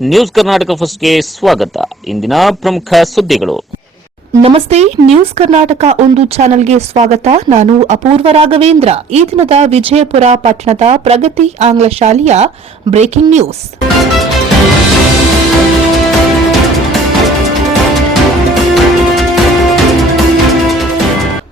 News Karnataka ಫಸ್ಟ್ಗೆ ಸ್ವಾಗತ. ಇಂದಿನ ಪ್ರಮುಖ ಸುದ್ದಿಗಳು. ನಮಸ್ತೆ, ನ್ಯೂಸ್ ಕರ್ನಾಟಕ ಒಂದು ಚಾನೆಲ್ಗೆ ಸ್ವಾಗತ. ನಾನು ಅಪೂರ್ವ ರಾಘವೇಂದ್ರ. ಈ ದಿನದ ವಿಜಯಪುರ ಪಟ್ಟಣದ ಪ್ರಗತಿ ಆಂಗ್ಲ ಶಾಲೆಯ ಬ್ರೇಕಿಂಗ್ ನ್ಯೂಸ್.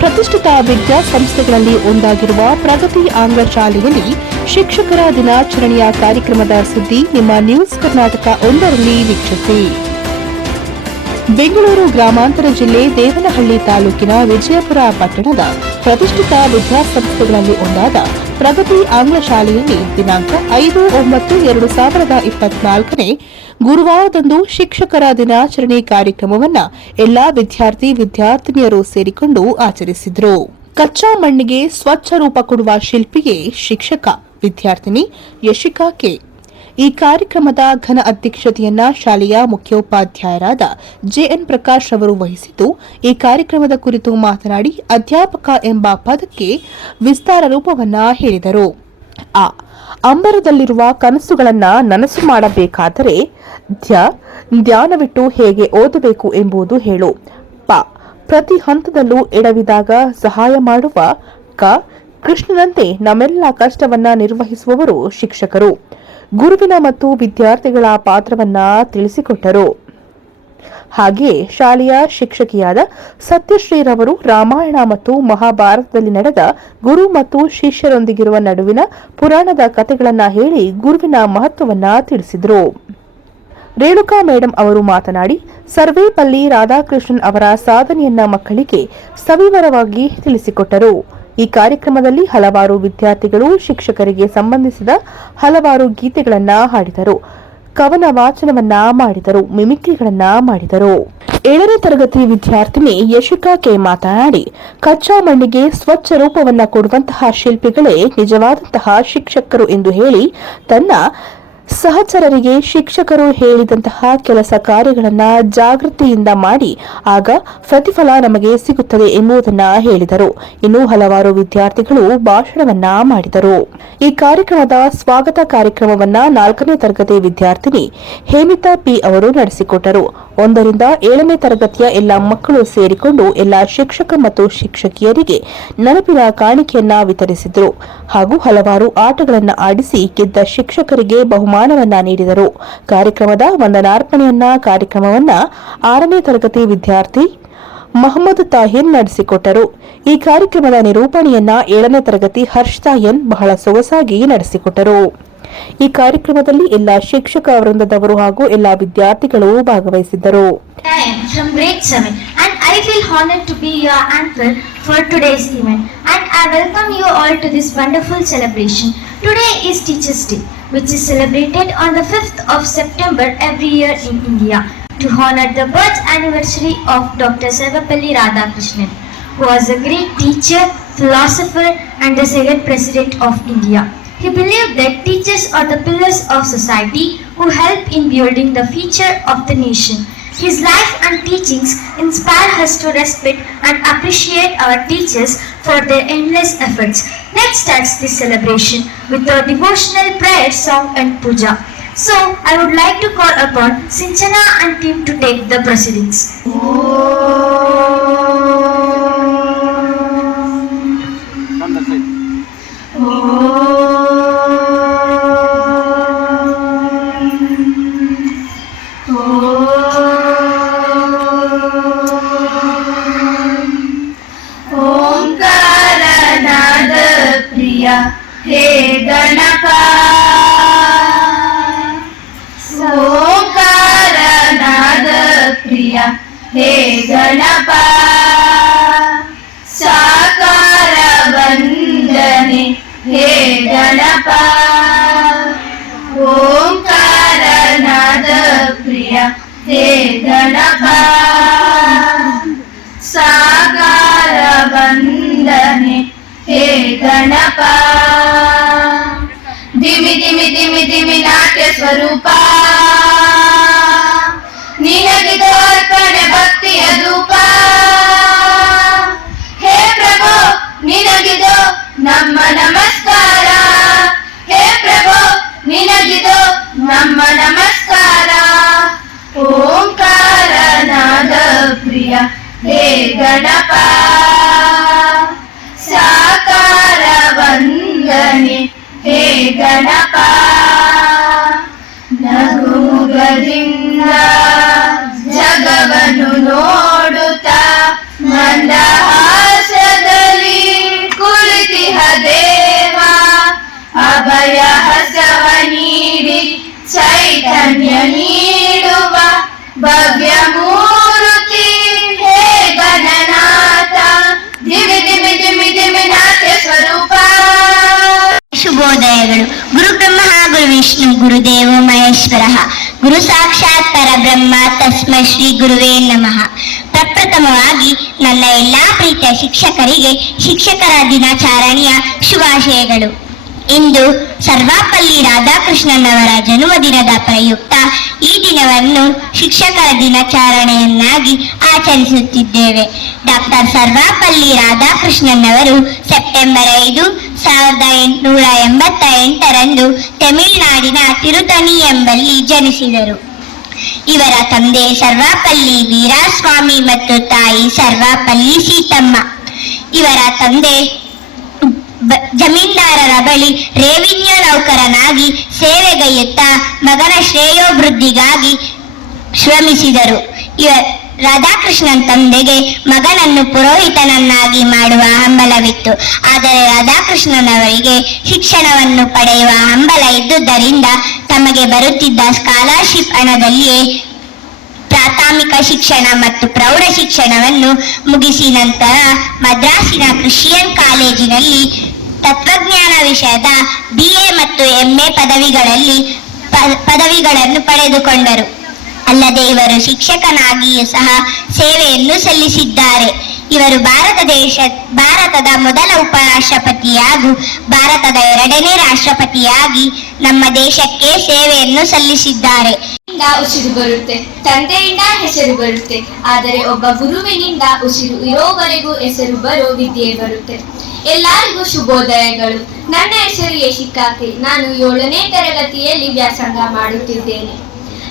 ಪ್ರತಿಷ್ಠಿತ ವಿದ್ಯಾಸಂಸ್ಥೆಗಳಲ್ಲಿ ಒಂದಾಗಿರುವ ಪ್ರಗತಿ ಆಂಗ್ಲ ಶಾಲೆಯಲ್ಲಿ ಶಿಕ್ಷಕರ ದಿನಾಚರಣೆಯ ಕಾರ್ಯಕ್ರಮದ ಸುದ್ದಿ ನಿಮ್ಮ ನ್ಯೂಸ್ ಕರ್ನಾಟಕ ಒಂದರಲ್ಲಿ ವೀಕ್ಷಿಸಿ. ಬೆಂಗಳೂರು ಗ್ರಾಮಾಂತರ ಜಿಲ್ಲೆ ದೇವನಹಳ್ಳಿ ತಾಲೂಕಿನ ವಿಜಯಪುರ ಪಟ್ಟಣದ ಪ್ರತಿಷ್ಠಿತ ವಿದ್ಯಾಸಂಸ್ಥೆಗಳಲ್ಲಿ ಒಂದಾದ ಪ್ರಗತಿ ಆಂಗ್ಲ ಶಾಲೆಯಲ್ಲಿ ದಿನಾಂಕ ಐದು ಒಂಬತ್ತು ಎರಡು ಸಾವಿರದ ಇಪ್ಪತ್ನಾಲ್ಕನೇ ಗುರುವಾರದಂದು ಶಿಕ್ಷಕರ ದಿನಾಚರಣೆ ಕಾರ್ಯಕ್ರಮವನ್ನು ಎಲ್ಲಾ ವಿದ್ಯಾರ್ಥಿ ವಿದ್ಯಾರ್ಥಿನಿಯರು ಸೇರಿಕೊಂಡು ಆಚರಿಸಿದರು. ಕಚ್ಚಾ ಮಣ್ಣಿಗೆ ಸ್ವಚ್ಛ ರೂಪ ಕೊಡುವ ಶಿಲ್ಪಿಗೆ ಶಿಕ್ಷಕ, ವಿದ್ಯಾರ್ಥಿನಿ ಯಶಿಕಾ ಕೆ. ಈ ಕಾರ್ಯಕ್ರಮದ ಘನ ಅಧ್ಯಕ್ಷತೆಯನ್ನ ಶಾಲೆಯ ಮುಖ್ಯೋಪಾಧ್ಯಾಯರಾದ ಜೆಎನ್ ಪ್ರಕಾಶ್ ಅವರು ವಹಿಸಿದ್ದು, ಈ ಕಾರ್ಯಕ್ರಮದ ಕುರಿತು ಮಾತನಾಡಿ ಅಧ್ಯಾಪಕ ಎಂಬ ಪದಕ್ಕೆ ವಿಸ್ತಾರ ರೂಪವನ್ನ ಹೇಳಿದರು. ಆ, ಅಂಬರದಲ್ಲಿರುವ ಕನಸುಗಳನ್ನ ನನಸು ಮಾಡಬೇಕಾದರೆ ಧ್ಯ, ಧ್ಯಾನವಿಟ್ಟು ಹೇಗೆ ಓದಬೇಕು ಎಂಬುದು ಹೇಳು. ಪ, ಪ್ರತಿ ಹಂತದಲ್ಲೂ ಎಡವಿದಾಗ ಸಹಾಯ ಮಾಡುವ ಕ, ಕೃಷ್ಣನಂತೆ ನಮ್ಮೆಲ್ಲ ಕಷ್ಟವನ್ನ ನಿರ್ವಹಿಸುವವರು ಶಿಕ್ಷಕರು. ಗುರುವಿನ ಮತ್ತು ವಿದ್ಯಾರ್ಥಿಗಳ ಪಾತ್ರವನ್ನ ತಿಳಿಸಿಕೊಟ್ಟರು. ಹಾಗೆಯೇ ಶಾಲೆಯ ಶಿಕ್ಷಕಿಯಾದ ಸತ್ಯಶ್ರೀರವರು ರಾಮಾಯಣ ಮತ್ತು ಮಹಾಭಾರತದಲ್ಲಿ ನಡೆದ ಗುರು ಮತ್ತು ಶಿಷ್ಯರೊಂದಿಗಿರುವ ನಡುವಿನ ಪುರಾಣದ ಕಥೆಗಳನ್ನು ಹೇಳಿ ಗುರುವಿನ ಮಹತ್ವವನ್ನ ತಿಳಿಸಿದರು. ರೇಣುಕಾ ಮೇಡಂ ಅವರು ಮಾತನಾಡಿ, ಸರ್ವೇಪಲ್ಲಿ ರಾಧಾಕೃಷ್ಣನ್ ಅವರ ಸಾಧನೆಯನ್ನ ಮಕ್ಕಳಿಗೆ ಸವಿವರವಾಗಿ ತಿಳಿಸಿಕೊಟ್ಟರು. ಈ ಕಾರ್ಯಕ್ರಮದಲ್ಲಿ ಹಲವಾರು ವಿದ್ಯಾರ್ಥಿಗಳು, ಶಿಕ್ಷಕರಿಗೆ ಸಂಬಂಧಿಸಿದ ಹಲವಾರು ಗೀತೆಗಳನ್ನ ಹಾಡಿದರು. ಕವನ ವಾಚನವನ್ನ ಮಾಡಿದರು, ಮಿಮಿಕ್ರಿಗಳನ್ನ ಮಾಡಿದರು. ಏಳನೇ ತರಗತಿ ವಿದ್ಯಾರ್ಥಿನಿ ಯಶಿಕಾ ಕೆ ಮಾತನಾಡಿ, ಕಚ್ಚಾ ಮಣ್ಣಿಗೆ ಸ್ವಚ್ಛ ರೂಪವನ್ನ ಕೊಡುವಂತಹ ಶಿಲ್ಪಿಗಳೇ ನಿಜವಾದಂತಹ ಶಿಕ್ಷಕರು ಎಂದು ಹೇಳಿ ತನ್ನ ಸಹಚರರಿಗೆ ಶಿಕ್ಷಕರು ಹೇಳಿದಂತಹ ಕೆಲಸ ಕಾರ್ಯಗಳನ್ನು ಜಾಗೃತಿಯಿಂದ ಮಾಡಿ, ಆಗ ಪ್ರತಿಫಲ ನಮಗೆ ಸಿಗುತ್ತದೆ ಎಂಬುದನ್ನ ಹೇಳಿದರು. ಇನ್ನು ಹಲವಾರು ವಿದ್ಯಾರ್ಥಿಗಳು ಭಾಷಣವನ್ನ ಮಾಡಿದರು. ಈ ಕಾರ್ಯಕ್ರಮದ ಸ್ವಾಗತ ಕಾರ್ಯಕ್ರಮವನ್ನ ನಾಲ್ಕನೇ ತರಗತಿ ವಿದ್ಯಾರ್ಥಿನಿ ಹೇಮಿತಾ ಪಿ ಅವರು ನಡೆಸಿಕೊಟ್ಟರು. ಒಂದರಿಂದ ಏಳನೇ ತರಗತಿಯ ಎಲ್ಲ ಮಕ್ಕಳು ಸೇರಿಕೊಂಡು ಎಲ್ಲ ಶಿಕ್ಷಕ ಮತ್ತು ಶಿಕ್ಷಕಿಯರಿಗೆ ನೆನಪಿನ ಕಾಣಿಕೆಯನ್ನ ವಿತರಿಸಿದರು ಹಾಗೂ ಹಲವಾರು ಆಟಗಳನ್ನು ಆಡಿಸಿ ಗೆದ್ದ ಶಿಕ್ಷಕರಿಗೆ ಬಹುಮಾನವನ್ನ ನೀಡಿದರು. ಕಾರ್ಯಕ್ರಮದ ವಂದನಾರ್ಪಣೆಯನ್ನ, ಕಾರ್ಯಕ್ರಮವನ್ನ ಆರನೇ ತರಗತಿ ವಿದ್ಯಾರ್ಥಿ ಮಹಮ್ಮದ್ ತಾಹಿರ್ ನಡೆಸಿಕೊಟ್ಟರು. ಈ ಕಾರ್ಯಕ್ರಮದ ನಿರೂಪಣೆಯನ್ನ ಏಳನೇ ತರಗತಿ ಹರ್ಷ್ ತಾಯನ್ ಬಹಳ ಸೊಗಸಾಗಿ ನಡೆಸಿಕೊಟ್ಟರು. ಈ ಕಾರ್ಯಕ್ರಮದಲ್ಲಿ ಎಲ್ಲಾ ಶಿಕ್ಷಕ ವೃಂದದವರು ಹಾಗೂ ಎಲ್ಲಾ ವಿದ್ಯಾರ್ಥಿಗಳು ಭಾಗವಹಿಸಿದ್ದರು I am from grade 7 and I feel honored to be your anchor for today's event and I welcome you all to this wonderful celebration. Today is Teachers' Day which is celebrated on the 5th of September every year in India to honor the birth anniversary of Dr. Sarvapalli Radhakrishnan who was a great teacher, philosopher and the second president of India. He believed that teachers are the pillars of society who help in building the future of the nation. His life and teachings inspire us to respect and appreciate our teachers for their endless efforts. Let's start this celebration with a devotional prayer song and puja. So, I would like to call upon Sinchana and team to take the proceedings. Oh. ಪ್ರಿಯ ಹೇ ಗಣಪ ಸಾಕಾರ ವಂದನೆ ಹೇ ಗಣಪ ಓಂಕಾರನಾದ ಪ್ರಿಯ ಹೇ ಗಣಪ ಸಾಕಾರ ವಂದನೆ ಹೇ ಗಣಪ ದಿಮಿ ದಿಮಿ ದಿಮಿ ದಿಮಿ ನಾಟ್ಯ ಸ್ವರೂಪ. ನಿನಗಿದು ಅರ್ಪಣೆ ಭಕ್ತಿಯ ಧೂಪ. ಹೇ ಪ್ರಭು, ನಿನಗಿದು ನಮ್ಮ ನಮಸ್ಕಾರ. ಹೇ ಪ್ರಭು, ನಿನಗಿದು ನಮ್ಮ ನಮಸ್ಕಾರ. ಓಂಕಾರನಾದ ಪ್ರಿಯ, ಹೇ ಗಣಪ. ಸಾಕಾರ ವಂದನೆ, ಹೇ ಗಣಪ. ನಗುಮುಗದಿಂದ ಜಗವನ್ನು ನೋಡುತ್ತ ಮಂದಹಾಸದಲ್ಲಿ ಕುಳಿತಿಹ ದೇವ. ಅಭಯ ಹಸವ ನೀಡಿ ಚೈತನ್ಯ ನೀಡುವ ಭವ್ಯ ಮೂರುತಿ ಹೇ ಗಣನಾಥ. ದಿಮಿ ದಿಮಿ ದಿಮಿ ದಿಮಿ ನಾಟ್ಯ ಸ್ವರೂಪ. ಶುಭೋದಯಗಳು. ಗುರು ಬ್ರಹ್ಮ ಗುರು ವಿಷ್ಣು ಗುರುದೇವ ಮಹೇಶ್ವರ. ಗುರು ಸಾಕ್ಷಾತ್ ಪರಬ್ರಹ್ಮ ತಸ್ಮೈ ಶ್ರೀ ಗುರುವೇ ನಮಃ. ಪ್ರಪ್ರಥಮವಾಗಿ ನನ್ನ ಎಲ್ಲಾ ಪ್ರೀತಿಯ ಶಿಕ್ಷಕರಿಗೆ ಶಿಕ್ಷಕರ ದಿನಾಚರಣೆಯ ಶುಭಾಶಯಗಳು. ಇಂದು ಸರ್ವಾಪಲ್ಲಿ ರಾಧಾಕೃಷ್ಣನವರ ಜನ್ಮದಿನದ ಪ್ರಯುಕ್ತ ಈ ದಿನವನ್ನು ಶಿಕ್ಷಕರ ದಿನಾಚರಣೆಯನ್ನಾಗಿ ಆಚರಿಸುತ್ತಿದ್ದೇವೆ. ಡಾಕ್ಟರ್ ಸರ್ವಾಪಲ್ಲಿ ರಾಧಾಕೃಷ್ಣನ್ ಅವರು ಸೆಪ್ಟೆಂಬರ್ ಐದು ಸಾವಿರದ ಎಂಟುನೂರ ಎಂಬತ್ತ ಎಂಟರಂದು ತಮಿಳುನಾಡಿನ ತಿರುತಣಿ ಎಂಬಲ್ಲಿ ಜನಿಸಿದರು. ಇವರ ತಂದೆ ಸರ್ವಾಪಲ್ಲಿ ವೀರಾಸ್ವಾಮಿ ಮತ್ತು ತಾಯಿ ಸರ್ವಾಪಲ್ಲಿ ಸೀತಮ್ಮ. ಇವರ ತಂದೆ ಜಮೀನ್ದಾರರ ಬಳಿ ರೇವಿನ್ಯೂ ನೌಕರನಾಗಿ ಸೇವೆಗೈಯುತ್ತಾ ಮಗನ ಶ್ರೇಯೋಭಿವೃದ್ಧಿಗಾಗಿ ಶ್ರಮಿಸಿದರು. ಇವ ರಾಧಾಕೃಷ್ಣನ್ ತಂದೆಗೆ ಮಗನನ್ನು ಪುರೋಹಿತನನ್ನಾಗಿ ಮಾಡುವ ಹಂಬಲವಿತ್ತು. ಆದರೆ ರಾಧಾಕೃಷ್ಣನವರಿಗೆ ಶಿಕ್ಷಣವನ್ನು ಪಡೆಯುವ ಹಂಬಲ ಇದ್ದುದರಿಂದ ತಮಗೆ ಬರುತ್ತಿದ್ದ ಸ್ಕಾಲರ್ಶಿಪ್ ಹಣದಲ್ಲಿಯೇ ಪ್ರಾಥಮಿಕ ಶಿಕ್ಷಣ ಮತ್ತು ಪ್ರೌಢ ಶಿಕ್ಷಣವನ್ನು ಮುಗಿಸಿ ನಂತರ ಮದ್ರಾಸಿನ ಕ್ರಿಶ್ಚಿಯನ್ ಕಾಲೇಜಿನಲ್ಲಿ ತತ್ವಜ್ಞಾನ ವಿಷಯದ ಬಿ ಮತ್ತು ಎಂಎ ಪದವಿಗಳಲ್ಲಿ ಪದವಿಗಳನ್ನು ಪಡೆದುಕೊಂಡರು. ಅಲ್ಲದೆ ಇವರು ಶಿಕ್ಷಕನಾಗಿಯೂ ಸಹ ಸೇವೆಯನ್ನು ಸಲ್ಲಿಸಿದ್ದಾರೆ. ಇವರು ಭಾರತ ದೇಶ, ಭಾರತದ ಮೊದಲ ಉಪರಾಷ್ಟ್ರಪತಿ ಹಾಗೂ ಭಾರತದ ಎರಡನೇ ರಾಷ್ಟ್ರಪತಿಯಾಗಿ ನಮ್ಮ ದೇಶಕ್ಕೆ ಸೇವೆಯನ್ನು ಸಲ್ಲಿಸಿದ್ದಾರೆ. ಉಸಿರು ಬರುತ್ತೆ, ತಂದೆಯಿಂದ ಹೆಸರು ಬರುತ್ತೆ, ಆದರೆ ಒಬ್ಬ ಗುರುವಿನಿಂದ ಉಸಿರು ಇರೋವರೆಗೂ ಹೆಸರು ಬರೋ ವಿದ್ಯೆ ಬರುತ್ತೆ. ಎಲ್ಲರಿಗೂ ಶುಭೋದಯಗಳು. ನನ್ನ ಹೆಸರು ಯಶಿಕಾಕೆ ನಾನು ಏಳನೇ ತರಗತಿಯಲ್ಲಿ ವ್ಯಾಸಂಗ ಮಾಡುತ್ತಿದ್ದೇನೆ.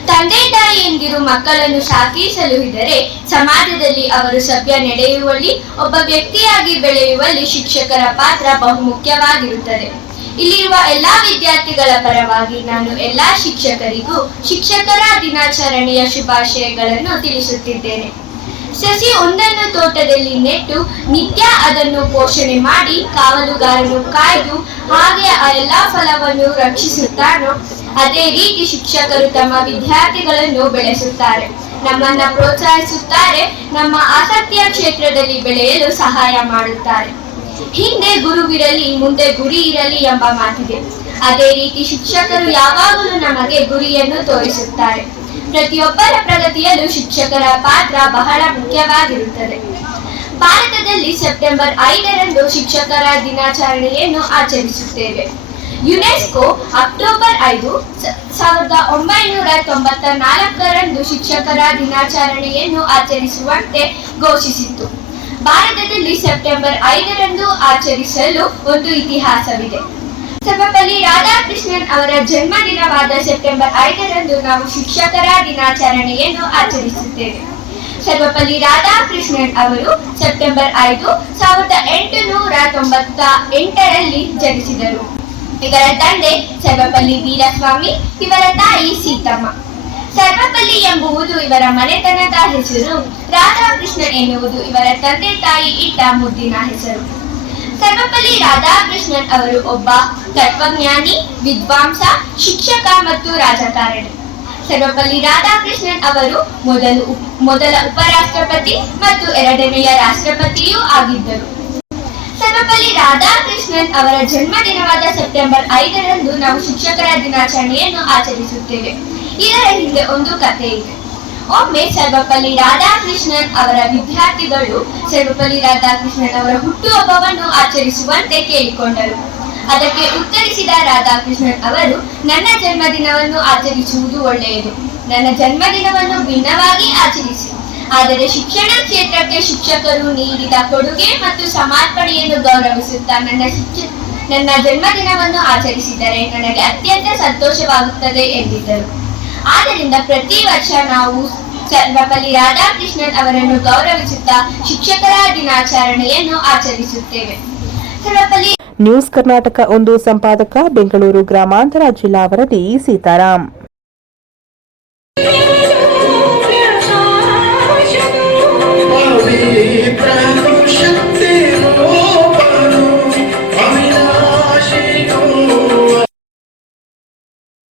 ತಂದೆ ತಾಯಿಯಂದಿರು ಮಕ್ಕಳನ್ನು ಮಕ್ಕಳನ್ನು ಸಾಕಿಸಲುಹಿದರೆ ಸಮಾಜದಲ್ಲಿ ಅವರು ಸಭ್ಯ ನಡೆಯುವಲ್ಲಿ, ಒಬ್ಬ ವ್ಯಕ್ತಿಯಾಗಿ ಬೆಳೆಯುವಲ್ಲಿ ಶಿಕ್ಷಕರ ಪಾತ್ರ ಬಹುಮುಖ್ಯವಾಗಿರುತ್ತದೆ. ಇಲ್ಲಿರುವ ಎಲ್ಲಾ ವಿದ್ಯಾರ್ಥಿಗಳ ಪರವಾಗಿ ನಾನು ಎಲ್ಲಾ ಶಿಕ್ಷಕರಿಗೂ ಶಿಕ್ಷಕರ ದಿನಾಚರಣೆಯ ಶುಭಾಶಯಗಳನ್ನು ತಿಳಿಸುತ್ತಿದ್ದೇನೆ. ಸಸಿ ಒಂದನ್ನು ತೋಟದಲ್ಲಿ ನೆಟ್ಟು ನಿತ್ಯ ಅದನ್ನು ಪೋಷಣೆ ಮಾಡಿ, ಕಾವಲುಗಾರನು ಕಾಯ್ದು ಹಾಗೆ ಆ ಎಲ್ಲಾ ಫಲವನ್ನು ರಕ್ಷಿಸುತ್ತಾನೋ ಅದೇ ರೀತಿ ಶಿಕ್ಷಕರು ತಮ್ಮ ವಿದ್ಯಾರ್ಥಿಗಳನ್ನು ಬೆಳೆಸುತ್ತಾರೆ. ನಮ್ಮನ್ನ ಪ್ರೋತ್ಸಾಹಿಸುತ್ತಾರೆ, ನಮ್ಮ ಆಸಕ್ತಿಯ ಕ್ಷೇತ್ರದಲ್ಲಿ ಬೆಳೆಯಲು ಸಹಾಯ ಮಾಡುತ್ತಾರೆ. ಹಿಂದೆ ಗುರುವಿರಲಿ ಮುಂದೆ ಗುರಿ ಇರಲಿ ಎಂಬ ಮಾತಿದೆ. ಅದೇ ರೀತಿ ಶಿಕ್ಷಕರು ಯಾವಾಗಲೂ ನಮಗೆ ಗುರಿಯನ್ನು ತೋರಿಸುತ್ತಾರೆ. ಪ್ರತಿಯೊಬ್ಬರ ಪ್ರಗತಿಯಲ್ಲೂ ಶಿಕ್ಷಕರ ಪಾತ್ರ ಬಹಳ ಮುಖ್ಯವಾಗಿರುತ್ತದೆ. ಭಾರತದಲ್ಲಿ ಸೆಪ್ಟೆಂಬರ್ ಐದರಂದು ಶಿಕ್ಷಕರ ದಿನಾಚರಣೆಯನ್ನು ಆಚರಿಸುತ್ತೇವೆ. ಯುನೆಸ್ಕೋ ಅಕ್ಟೋಬರ್ ಐದು ಸಾವಿರದ ಒಂಬೈನೂರ ತೊಂಬತ್ತ ನಾಲ್ಕರಂದು ಶಿಕ್ಷಕರ ದಿನಾಚರಣೆಯನ್ನು ಆಚರಿಸುವಂತೆ ಘೋಷಿಸಿತ್ತು. ಭಾರತದಲ್ಲಿ ಸೆಪ್ಟೆಂಬರ್ ಐದರಂದು ಆಚರಿಸಲು ಒಂದು ಇತಿಹಾಸವಿದೆ. ಸರ್ವಪಲ್ಲಿ ರಾಧಾಕೃಷ್ಣನ್ ಅವರ ಜನ್ಮದಿನವಾದ ಸೆಪ್ಟೆಂಬರ್ ಐದರಂದು ನಾವು ಶಿಕ್ಷಕರ ದಿನಾಚರಣೆಯನ್ನು ಆಚರಿಸುತ್ತೇವೆ. ಸರ್ವಪಲ್ಲಿ ರಾಧಾಕೃಷ್ಣನ್ ಅವರು ಸೆಪ್ಟೆಂಬರ್ ಐದು ಸಾವಿರದ ಎಂಟುನೂರ ತೊಂಬತ್ತ ಎಂಟರಲ್ಲಿ ಜನಿಸಿದರು. ಇವರ ತಂದೆ ಸರ್ವಪಲ್ಲಿ ವೀರಸ್ವಾಮಿ, ಇವರ ತಾಯಿ ಸೀತಮ್ಮ. ಸರ್ವಪಲ್ಲಿ ಎಂಬುವುದು ಇವರ ಮನೆತನದ ಹೆಸರು. ರಾಧಾಕೃಷ್ಣನ್ ಎನ್ನುವುದು ಇವರ ತಂದೆ ತಾಯಿ ಇಟ್ಟ ಮುದ್ದಿನ ಹೆಸರು. ಸರ್ವಪಲ್ಲಿ ರಾಧಾಕೃಷ್ಣನ್ ಅವರು ಒಬ್ಬ ತತ್ವಜ್ಞಾನಿ, ವಿದ್ವಾಂಸ, ಶಿಕ್ಷಕ ಮತ್ತು ರಾಜಕಾರಣಿ. ಸರ್ವಪಲ್ಲಿ ರಾಧಾಕೃಷ್ಣನ್ ಅವರು ಮೊದಲು ಮೊದಲ ಉಪರಾಷ್ಟ್ರಪತಿ ಮತ್ತು ಎರಡನೆಯ ರಾಷ್ಟ್ರಪತಿಯೂ ಆಗಿದ್ದರು. ಸರ್ವಪಲ್ಲಿ ರಾಧಾಕೃಷ್ಣನ್ ಅವರ ಜನ್ಮದಿನವಾದ ಸೆಪ್ಟೆಂಬರ್ ಐದರಂದು ನಾವು ಶಿಕ್ಷಕರ ದಿನಾಚರಣೆಯನ್ನು ಆಚರಿಸುತ್ತೇವೆ. ಇದರ ಹಿಂದೆ ಒಂದು ಕಥೆ ಇದೆ. ಒಮ್ಮೆ ಸರ್ವಪಲ್ಲಿ ರಾಧಾಕೃಷ್ಣನ್ ಅವರ ವಿದ್ಯಾರ್ಥಿಗಳು ಸರ್ವಪಲ್ಲಿ ರಾಧಾಕೃಷ್ಣನ್ ಅವರ ಹುಟ್ಟುಹಬ್ಬವನ್ನು ಆಚರಿಸುವಂತೆ ಕೇಳಿಕೊಂಡರು. ಅದಕ್ಕೆ ಉತ್ತರಿಸಿದ ರಾಧಾಕೃಷ್ಣನ್ ಅವರು, ನನ್ನ ಜನ್ಮದಿನವನ್ನು ಆಚರಿಸುವುದು ಒಳ್ಳೆಯದು. ನನ್ನ ಜನ್ಮದಿನವನ್ನು ಭಿನ್ನವಾಗಿ ಆಚರಿಸಿ. ಆದರೆ ಶಿಕ್ಷಣ ಕ್ಷೇತ್ರಕ್ಕೆ ಶಿಕ್ಷಕರು ನೀಡಿದ ಕೊಡುಗೆ ಮತ್ತು ಸಮರ್ಪಣೆಯನ್ನು ಗೌರವಿಸುತ್ತಾ ನನ್ನ ಶಿಕ್ಷ, ನನ್ನ ಜನ್ಮದಿನವನ್ನು ಆಚರಿಸಿದರೆ ನನಗೆ ಅತ್ಯಂತ ಸಂತೋಷವಾಗುತ್ತದೆ ಎಂದಿದ್ದರು. ಆದ್ದರಿಂದ ಪ್ರತಿ ವರ್ಷ ನಾವು ಸರ್ವಪಲ್ಲಿ ರಾಧಾಕೃಷ್ಣನ್ ಅವರನ್ನು ಗೌರವಿಸುತ್ತಾ ಶಿಕ್ಷಕರ ದಿನಾಚರಣೆಯನ್ನು ಆಚರಿಸುತ್ತೇವೆ. ಸರ್ವಪಲ್ಲಿ ನ್ಯೂಸ್ ಕರ್ನಾಟಕ ಒಂದು ಸಂಪಾದಕ, ಬೆಂಗಳೂರು ಗ್ರಾಮಾಂತರ ಜಿಲ್ಲಾ ವರದಿ ಸೀತಾರಾಮ್ ಿ